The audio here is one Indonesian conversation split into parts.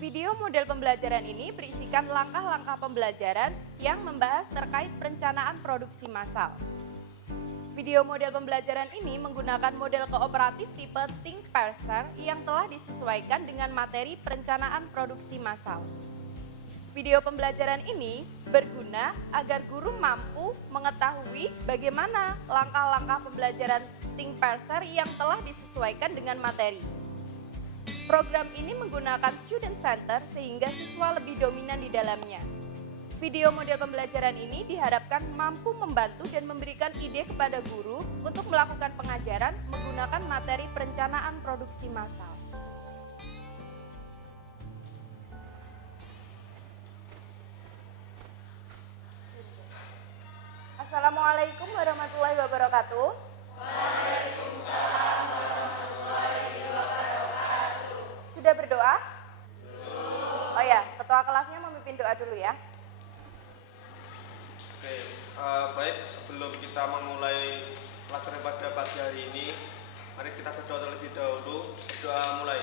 Video model pembelajaran ini berisikan langkah-langkah pembelajaran yang membahas terkait perencanaan produksi massal. Video model pembelajaran ini menggunakan model kooperatif tipe Think Parser yang telah disesuaikan dengan materi perencanaan produksi massal. Video pembelajaran ini berguna agar guru mampu mengetahui bagaimana langkah-langkah pembelajaran Think Parser yang telah disesuaikan dengan materi. Program ini menggunakan student center sehingga siswa lebih dominan di dalamnya. Video model pembelajaran ini diharapkan mampu membantu dan memberikan ide kepada guru untuk melakukan pengajaran menggunakan materi perencanaan produksi massal. Assalamualaikum warahmatullahi wabarakatuh. Waalaikumsalam warahmatullahi wabarakatuh. Sudah berdoa? Belum. Oh ya, ketua kelasnya memimpin doa dulu ya. Oke, baik, sebelum kita memulai pelajaran pada pagi hari ini, mari kita berdoa terlebih dahulu. Berdoa mulai.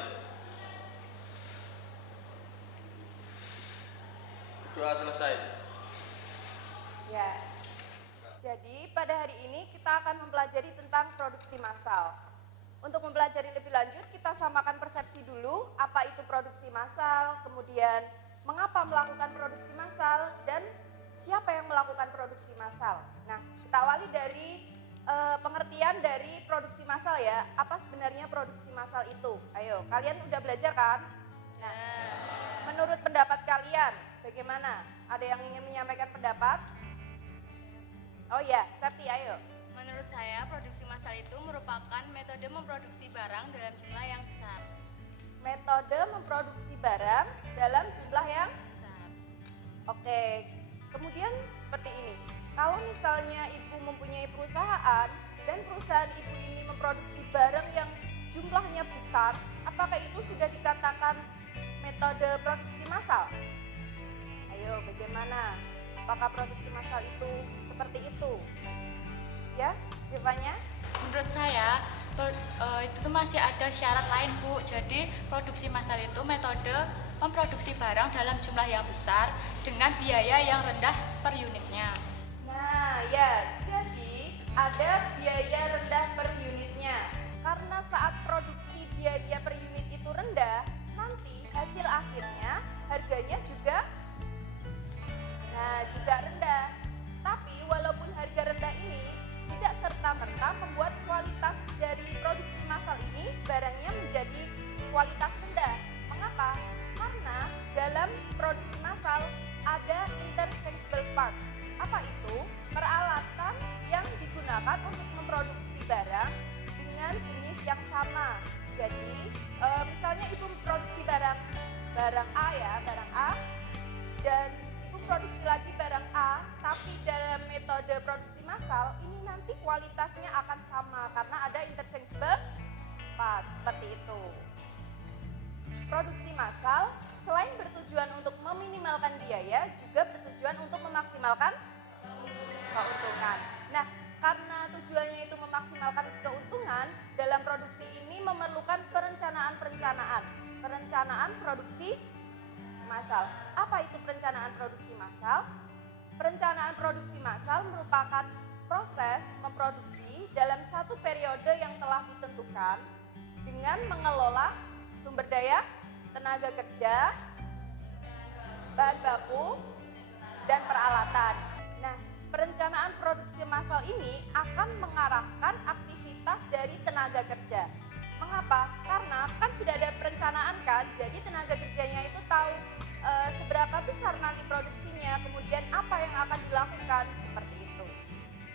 Berdoa selesai. Ya. Jadi pada hari ini kita akan mempelajari tentang produksi massal. Untuk mempelajari lebih lanjut, kita samakan persepsi dulu apa itu produksi massal, kemudian mengapa melakukan produksi massal, dan siapa yang melakukan produksi massal. Nah, kita awali dari pengertian dari produksi massal ya. Apa sebenarnya produksi massal itu? Ayo, kalian udah belajar kan? Nah, menurut pendapat kalian, bagaimana? Ada yang ingin menyampaikan pendapat? Oh ya, Septi, ayo. Menurut saya, produksi massal itu merupakan metode memproduksi barang dalam jumlah yang besar. Metode memproduksi barang dalam jumlah yang Besar. Oke, kemudian seperti ini. Kalau misalnya ibu mempunyai perusahaan dan perusahaan ibu ini memproduksi barang yang jumlahnya besar, apakah itu sudah dikatakan metode produksi massal? Ayo, bagaimana? Apakah produksi massal itu seperti itu? Ya, sifatnya? Menurut saya, itu tuh masih ada syarat lain, Bu. Jadi, produksi massal itu metode memproduksi barang dalam jumlah yang besar dengan biaya yang rendah per unitnya. Nah, ya, jadi ada biaya rendah per unitnya. Karena saat produksi biaya per unit itu rendah, nanti hasil akhirnya harganya juga rendah. Tapi walaupun harga rendah ini tidak serta-merta membuat kualitas dari produksi massal ini barangnya menjadi kualitas rendah. Mengapa? Karena dalam produksi massal ada interchangeable part. Apa itu? Peralatan yang digunakan untuk memproduksi barang dengan jenis yang sama. Jadi misalnya ibu memproduksi barang A ya, barang A, dan ibu produksi lagi barang A, tapi dalam metode produksi massal ini nanti kualitasnya akan sama karena ada interchangeable part, seperti itu. Produksi massal selain bertujuan untuk meminimalkan biaya, juga bertujuan untuk memaksimalkan keuntungan. Nah, karena tujuannya itu memaksimalkan keuntungan, dalam produksi ini memerlukan perencanaan produksi massal. Apa itu perencanaan produksi massal? Perencanaan produksi massal merupakan proses memproduksi dalam satu periode yang telah ditentukan dengan mengelola sumber daya, tenaga kerja, bahan baku, dan peralatan. Nah, perencanaan produksi massal ini akan mengarahkan aktivitas dari tenaga kerja. Mengapa? Karena kan sudah ada perencanaan kan, jadi tenaga kerjanya itu tahu seberapa besar nanti produksinya, kemudian apa yang akan dilakukan, seperti itu.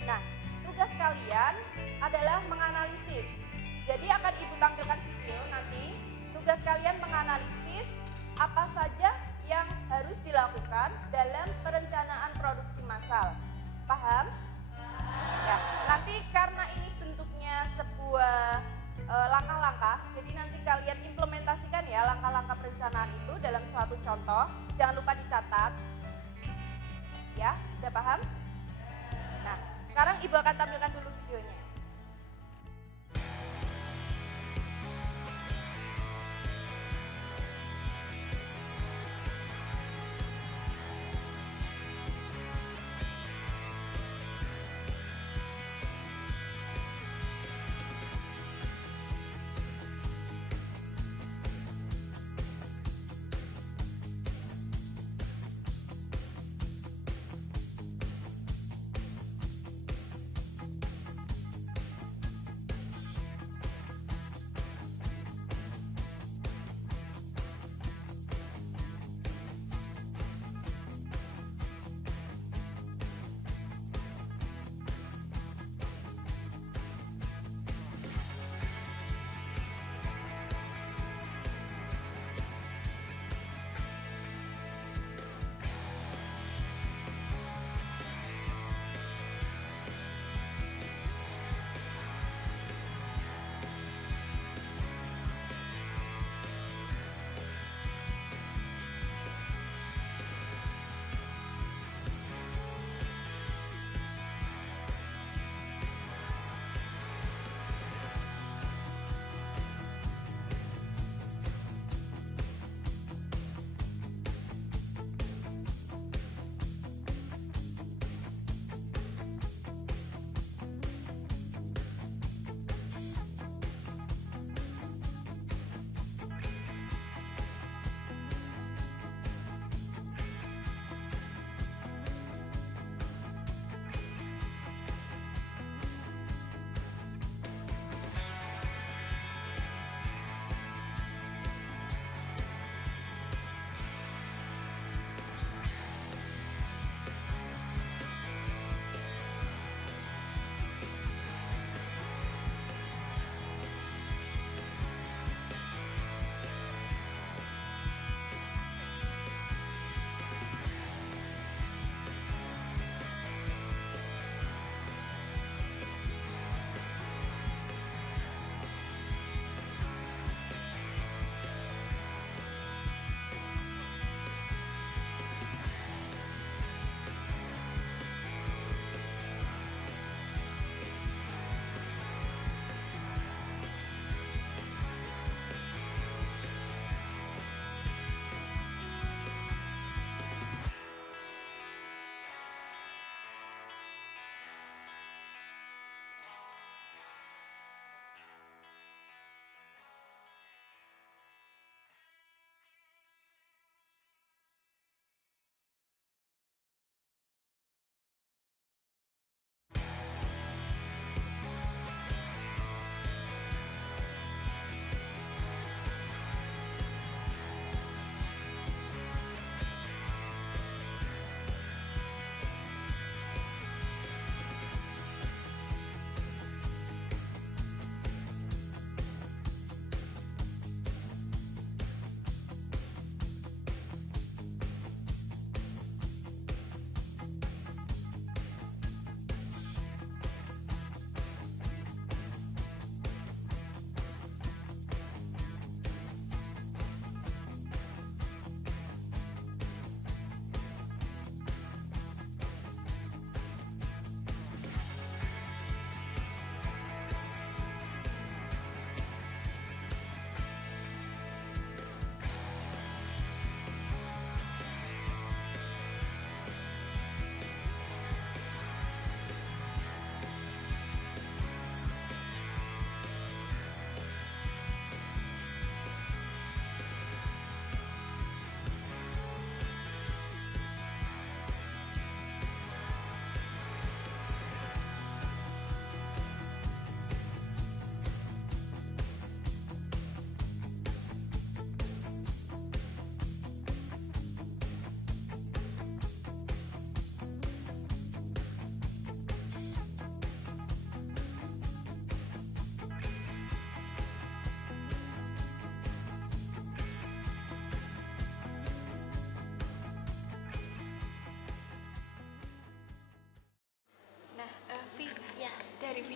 Nah, tugas kalian adalah menganalisis. Jadi akan ibu tampilkan video nanti, tugas kalian menganalisis apa saja yang harus dilakukan dalam perencanaan produksi massal. Paham? Ya, nanti karena ini bentuknya sebuah langkah-langkah, jadi nanti kalian implementasikan ya langkah-langkah perencanaan itu dalam suatu contoh. Jangan lupa dicatat. Ya, sudah paham? Nah, sekarang ibu akan tampilkan dulu videonya.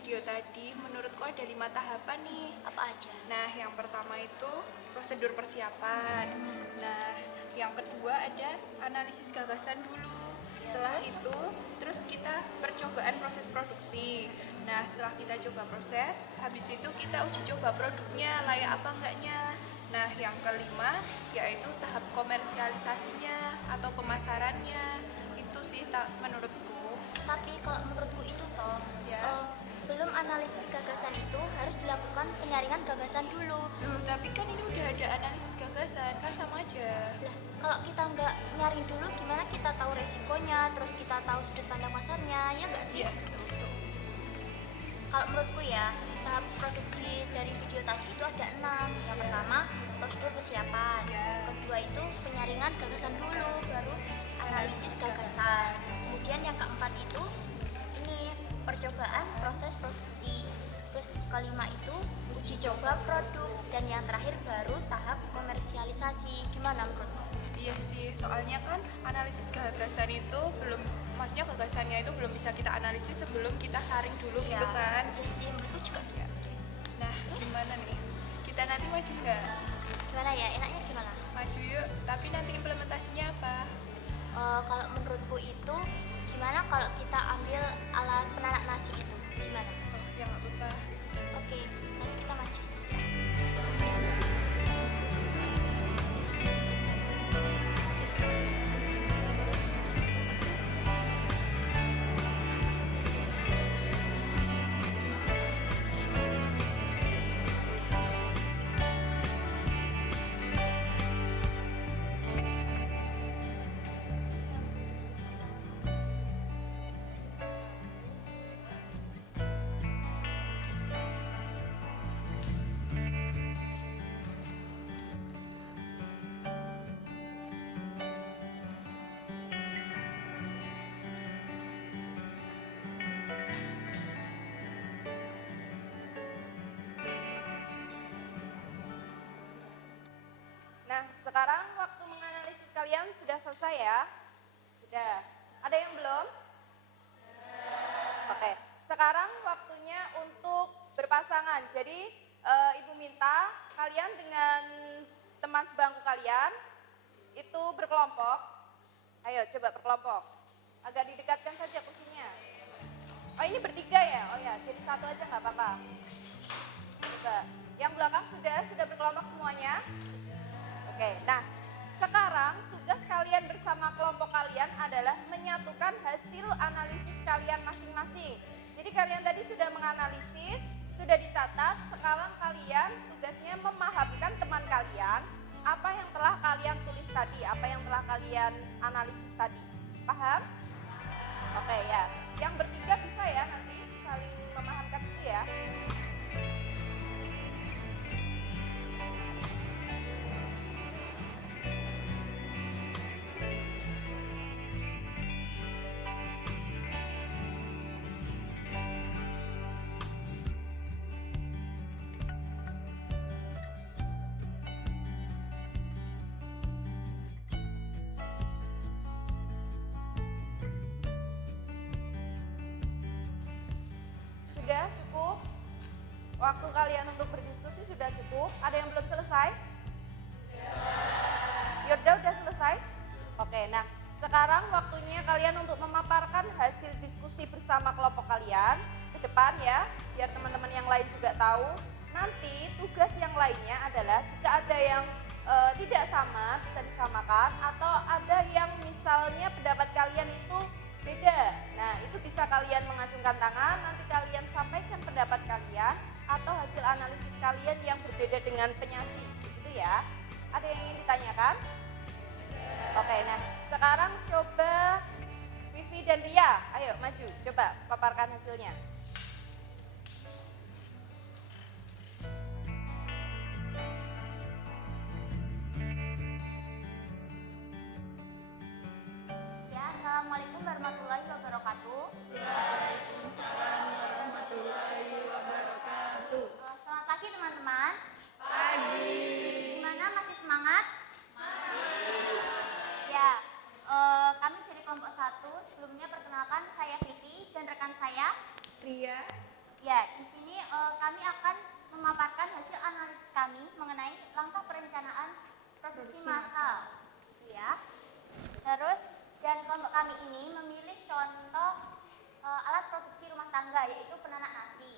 video tadi, menurutku ada 5 tahapan nih. Apa aja? Nah, yang pertama itu prosedur persiapan. Nah, yang kedua ada analisis gagasan dulu. Setelah itu, terus kita percobaan proses produksi. Nah, setelah kita coba proses, habis itu kita uji coba produknya layak apa enggaknya. Nah, yang kelima yaitu tahap komersialisasinya atau pemasarannya. Itu sih menurutku. Tapi kalau menurutku itu toh, Ya. sebelum analisis gagasan itu harus dilakukan penyaringan gagasan dulu. Loh, tapi kan ini udah ada analisis gagasan, kan sama aja. Lah, kalau kita nggak nyaring dulu, gimana kita tahu resikonya, terus kita tahu sudut pandang pasarnya, ya nggak sih? Iya, betul. Kalau menurutku ya, tahap produksi dari video tadi itu ada 6. Yang pertama, prosedur persiapan. Ya. Kedua itu penyaringan gagasan dulu, baru analisis gagasan. Kemudian yang keempat itu ini percobaan proses produksi. Terus kelima itu uji coba produk, dan yang terakhir baru tahap komersialisasi. Gimana menurutmu? Iya sih, soalnya kan analisis gagasan itu belum, maksudnya gagasannya itu belum bisa kita analisis sebelum kita saring dulu Ya, gitu kan. iya sih, menurutku juga gitu deh. Nah, gimana nih? Kita nanti maju nggak? Gimana ya, enaknya gimana? Maju yuk, tapi nanti implementasinya apa? Kalau menurutku itu gimana kalau kita ambil alat penanak nasi itu, gimana? Oh, ya nggak apa-apa. Oke, nanti kita maju. Nah, sekarang waktu menganalisis kalian sudah selesai ya? Sudah. Ada yang belum? Oke, sekarang waktunya untuk berpasangan. Jadi, Ibu minta kalian dengan teman sebangku kalian itu berkelompok. Ayo, coba berkelompok. Agak didekatkan saja kursinya. Oh, ini bertiga ya? Oh ya, jadi satu aja nggak apa-apa. Coba. Yang belakang sudah berkelompok semuanya? Oke, nah sekarang tugas kalian bersama kelompok kalian adalah menyatukan hasil analisis kalian masing-masing. Jadi kalian tadi sudah menganalisis, sudah dicatat, sekarang kalian tugasnya memahamkan teman kalian apa yang telah kalian tulis tadi, apa yang telah kalian analisis tadi. Paham? Oke ya, yang bertiga bisa ya nanti saling memahamkan itu ya. Sudah cukup? Waktu kalian untuk berdiskusi sudah cukup? Ada yang belum selesai? Yaudah, udah selesai? Oke, nah sekarang waktunya kalian untuk memaparkan hasil diskusi bersama kelompok kalian ke depan ya, biar teman-teman yang lain juga tahu. Nanti tugas yang lainnya adalah jika ada yang tidak sama bisa disamakan, atau ada yang misalnya pendapat kalian itu beda. Nah, itu bisa kalian mengacungkan tangan, nanti kalian sampaikan pendapat kalian atau hasil analisis kalian yang berbeda dengan penyaji. Gitu ya. Ada yang ingin ditanyakan? Oke, nah sekarang coba Vivi dan Ria, ayo maju, coba paparkan hasilnya. Ya, assalamualaikum warahmatullahi wabarakatuh. Selamat pagi teman-teman. Pagi. Gimana, masih semangat? Ya, kami dari kelompok 1. Sebelumnya perkenalkan, saya Vivi dan rekan saya Ya, di sini kami akan memaparkan hasil analisis kami mengenai langkah perencanaan produksi massal. Ya. Terus dan kelompok kami ini memilih contoh alat produksi rumah tangga yaitu penanak nasi.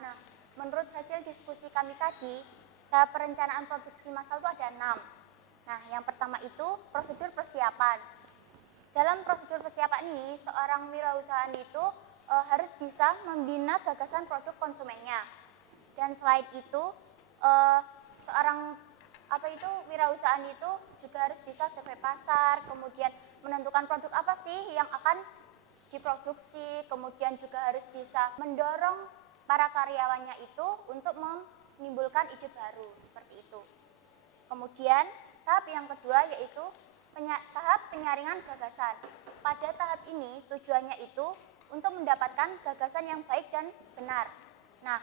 Nah, menurut hasil diskusi kami tadi, tahap perencanaan produksi massal itu ada 6. Nah, yang pertama itu prosedur persiapan. Dalam prosedur persiapan ini, seorang wirausahaan itu harus bisa membina gagasan produk konsumennya. Dan selain itu, seorang wirausahaan itu juga harus bisa survei pasar, kemudian menentukan produk apa sih yang akan diproduksi, kemudian juga harus bisa mendorong para karyawannya itu untuk menimbulkan ide baru, seperti itu. Kemudian tahap yang kedua yaitu tahap penyaringan gagasan. Pada tahap ini tujuannya itu untuk mendapatkan gagasan yang baik dan benar. Nah,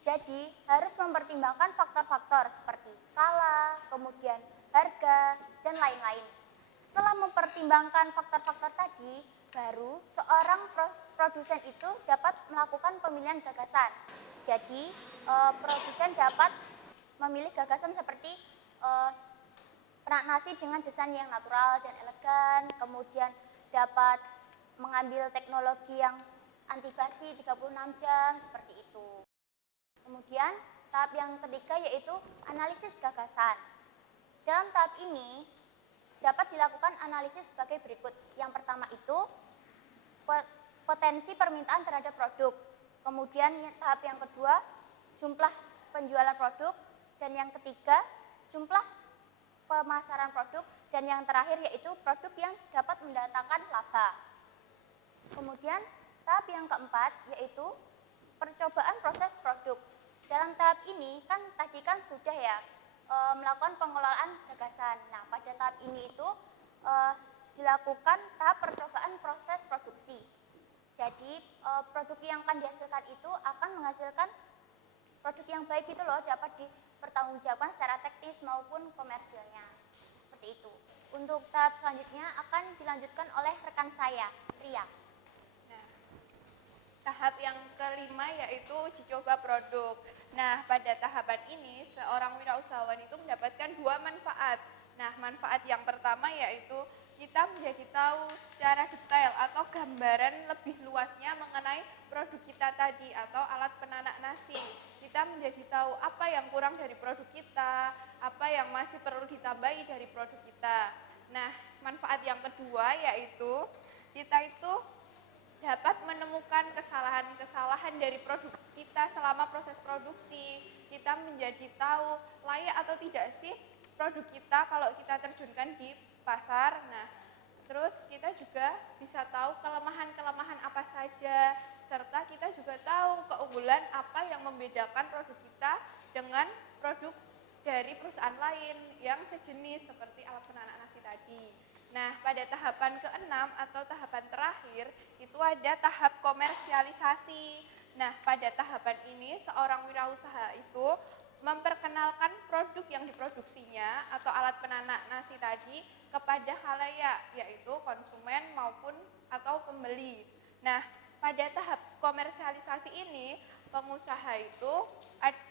jadi harus mempertimbangkan faktor-faktor seperti skala, kemudian harga, dan lain-lain. Setelah mempertimbangkan faktor-faktor tadi, baru seorang produsen itu dapat melakukan pemilihan gagasan. Jadi, produsen dapat memilih gagasan seperti penanak nasi dengan desain yang natural dan elegan, kemudian dapat mengambil teknologi yang anti basi 36 jam, seperti itu. Kemudian tahap yang ketiga yaitu analisis gagasan. Dalam tahap ini dapat dilakukan analisis sebagai berikut. Yang pertama itu potensi permintaan terhadap produk. Kemudian tahap yang kedua jumlah penjualan produk, dan yang ketiga jumlah pemasaran produk, dan yang terakhir yaitu produk yang dapat mendatangkan laba. Kemudian tahap yang keempat yaitu percobaan proses produk. Dalam tahap ini kan tadi kan sudah ya melakukan pengelolaan gagasan. Nah, pada tahap ini itu dilakukan tahap percobaan proses produksi. Jadi produk yang akan dihasilkan itu akan menghasilkan produk yang baik itu loh, dapat dipertanggungjawabkan secara teknis maupun komersilnya. Seperti itu. Untuk tahap selanjutnya akan dilanjutkan oleh rekan saya, Ria. Tahap yang kelima yaitu uji coba produk. Nah, pada tahapan ini seorang wirausahawan itu mendapatkan 2 manfaat. Nah, manfaat yang pertama yaitu kita menjadi tahu secara detail atau gambaran lebih luasnya mengenai produk kita tadi atau alat penanak nasi. Kita menjadi tahu apa yang kurang dari produk kita, apa yang masih perlu ditambahi dari produk kita. Nah, manfaat yang kedua yaitu kita itu dapat menemukan kesalahan-kesalahan dari produk kita selama proses produksi. Kita menjadi tahu layak atau tidak sih produk kita kalau kita terjunkan di pasar. Nah, terus kita juga bisa tahu kelemahan-kelemahan apa saja, serta kita juga tahu keunggulan apa yang membedakan produk kita dengan produk dari perusahaan lain yang sejenis seperti alat penanak nasi tadi. Nah, pada tahapan ke-6 atau tahapan terakhir itu ada tahap komersialisasi. Nah, pada tahapan ini seorang wirausaha itu memperkenalkan produk yang diproduksinya atau alat penanak nasi tadi kepada khalayak, yaitu konsumen maupun atau pembeli. Nah, pada tahap komersialisasi ini pengusaha itu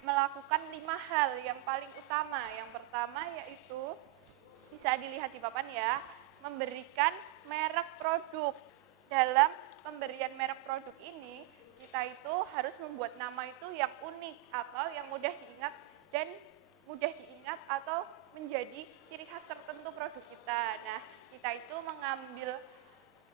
melakukan 5 hal yang paling utama. Yang pertama yaitu bisa dilihat di papan ya, memberikan merek produk. Dalam pemberian merek produk ini, kita itu harus membuat nama itu yang unik atau yang mudah diingat atau menjadi ciri khas tertentu produk kita. Nah, kita itu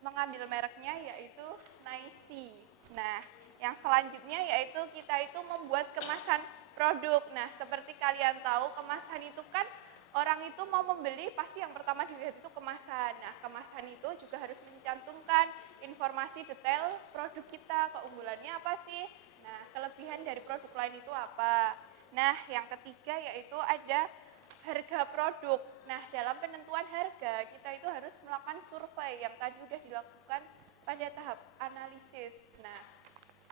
mengambil mereknya yaitu Naisi. Nah, yang selanjutnya yaitu kita itu membuat kemasan produk. Nah, seperti kalian tahu, kemasan itu kan orang itu mau membeli pasti yang pertama dilihat itu kemasan. Nah, kemasan itu juga harus mencantumkan informasi detail produk kita, keunggulannya apa sih? Nah, kelebihan dari produk lain itu apa? Nah, yang ketiga yaitu ada harga produk. Nah, dalam penentuan harga kita itu harus melakukan survei yang tadi sudah dilakukan pada tahap analisis. Nah,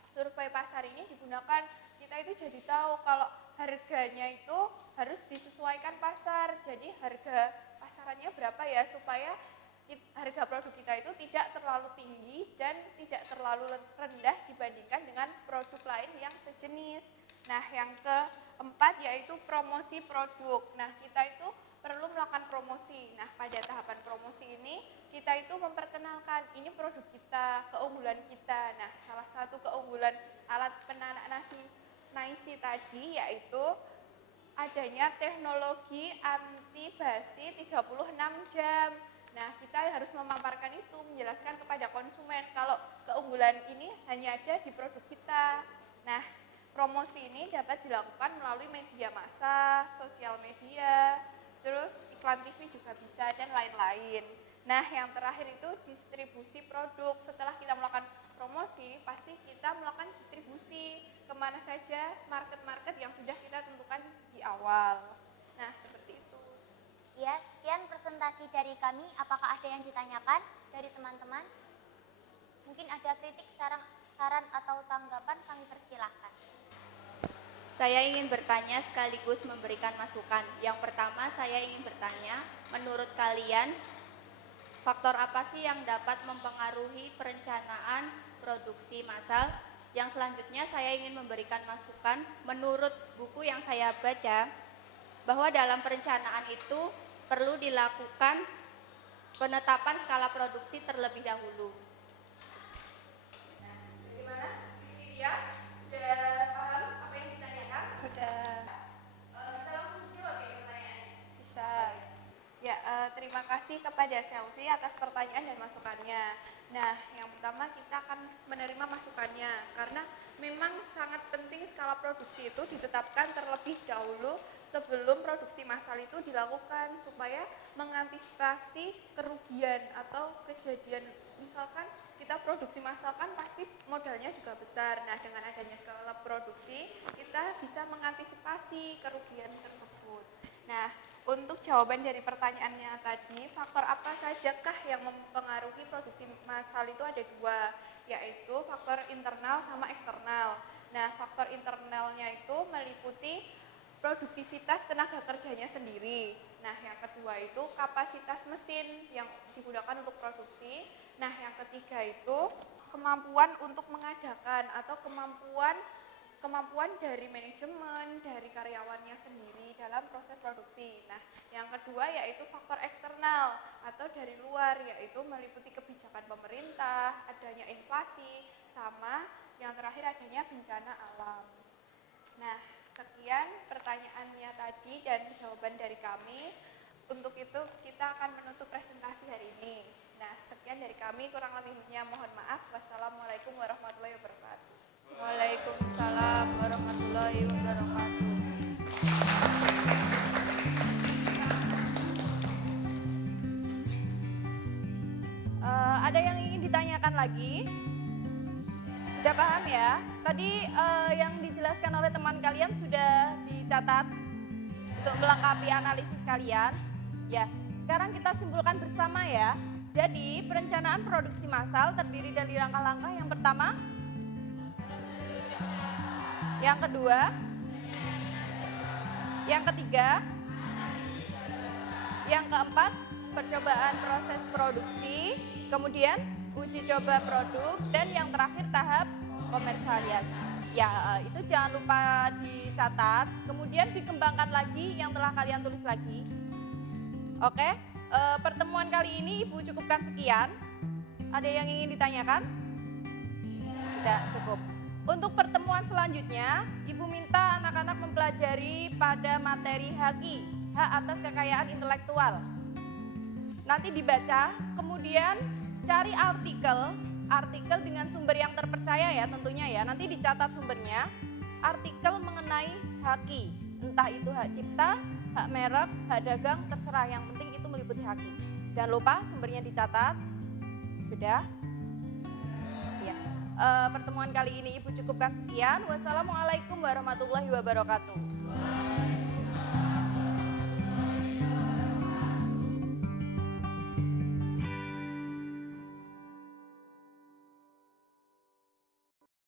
survei pasar ini digunakan kita itu jadi tahu kalau harganya itu harus disesuaikan pasar. Jadi harga pasarannya berapa ya supaya harga produk kita itu tidak terlalu tinggi dan tidak terlalu rendah dibandingkan dengan produk lain yang sejenis. Nah, yang keempat yaitu promosi produk. Nah, kita itu perlu melakukan promosi. Nah, pada tahapan promosi ini kita itu memperkenalkan ini produk kita, keunggulan kita. Nah, salah satu keunggulan alat penanak naisi tadi yaitu adanya teknologi anti basi 36 jam. Nah, kita harus memaparkan itu, menjelaskan kepada konsumen kalau keunggulan ini hanya ada di produk kita. Nah, promosi ini dapat dilakukan melalui media massa, sosial media, terus iklan TV juga bisa, dan lain-lain. Nah, yang terakhir itu distribusi produk. Setelah kita melakukan promosi, pasti kita melakukan distribusi kemana saja market-market yang sudah kita tentukan di awal. Nah, seperti itu. Ya, sekian presentasi dari kami. Apakah ada yang ditanyakan dari teman-teman? Mungkin ada kritik, saran atau tanggapan, kami persilahkan. Saya ingin bertanya sekaligus memberikan masukan. Yang pertama, saya ingin bertanya, menurut kalian, faktor apa sih yang dapat mempengaruhi perencanaan produksi massal? Yang selanjutnya, saya ingin memberikan masukan, menurut buku yang saya baca, bahwa dalam perencanaan itu perlu dilakukan penetapan skala produksi terlebih dahulu. Gimana? Kriteria? Sudah paham apa yang ditanyakan? Sudah Bisa langsung jawab ya pertanyaannya? bisa. Ya, terima kasih kepada Selvi atas pertanyaan dan masukannya. Nah, yang pertama kita akan menerima masukannya karena memang sangat penting skala produksi itu ditetapkan terlebih dahulu sebelum produksi massal itu dilakukan supaya mengantisipasi kerugian atau kejadian. Misalkan kita produksi massal kan pasti modalnya juga besar. Nah, dengan adanya skala produksi kita bisa mengantisipasi kerugian tersebut. Nah, untuk jawaban dari pertanyaannya tadi, faktor apa sajakah yang mempengaruhi produksi massal itu ada dua, yaitu faktor internal sama eksternal. Nah, faktor internalnya itu meliputi produktivitas tenaga kerjanya sendiri. Nah, yang kedua itu kapasitas mesin yang digunakan untuk produksi. Nah, yang ketiga itu kemampuan untuk mengadakan atau kemampuan dari manajemen, dari karyawannya sendiri dalam proses produksi. Nah, yang kedua yaitu faktor eksternal atau dari luar, yaitu meliputi kebijakan pemerintah, adanya inflasi, sama yang terakhir adanya bencana alam. Nah, sekian pertanyaannya tadi dan jawaban dari kami. Untuk itu kita akan menutup presentasi hari ini. Nah, sekian dari kami, kurang lebihnya mohon maaf. Wassalamualaikum warahmatullahi wabarakatuh. Waalaikumsalam warahmatullahi wabarakatuh. Ada yang ingin ditanyakan lagi? Sudah paham ya? Tadi yang dijelaskan oleh teman kalian sudah dicatat untuk melengkapi analisis kalian. Ya, sekarang kita simpulkan bersama ya. Jadi perencanaan produksi massal terdiri dari langkah-langkah yang pertama, yang kedua, yang ketiga, yang keempat, percobaan proses produksi, kemudian uji coba produk, dan yang terakhir tahap komersialisasi. Ya, itu jangan lupa dicatat, kemudian dikembangkan lagi yang telah kalian tulis lagi. Oke, pertemuan kali ini Ibu cukupkan sekian. Ada yang ingin ditanyakan? Tidak, cukup. Untuk pertemuan selanjutnya, Ibu minta anak-anak mempelajari pada materi HAKI, hak atas kekayaan intelektual. Nanti dibaca, kemudian cari artikel dengan sumber yang terpercaya ya tentunya ya. Nanti dicatat sumbernya, artikel mengenai HAKI, entah itu hak cipta, hak merek, hak dagang, terserah, yang penting itu meliputi HAKI. Jangan lupa sumbernya dicatat. Sudah? Ya. Pertemuan kali ini Ibu cukupkan sekian. Wassalamualaikum warahmatullahi wabarakatuh.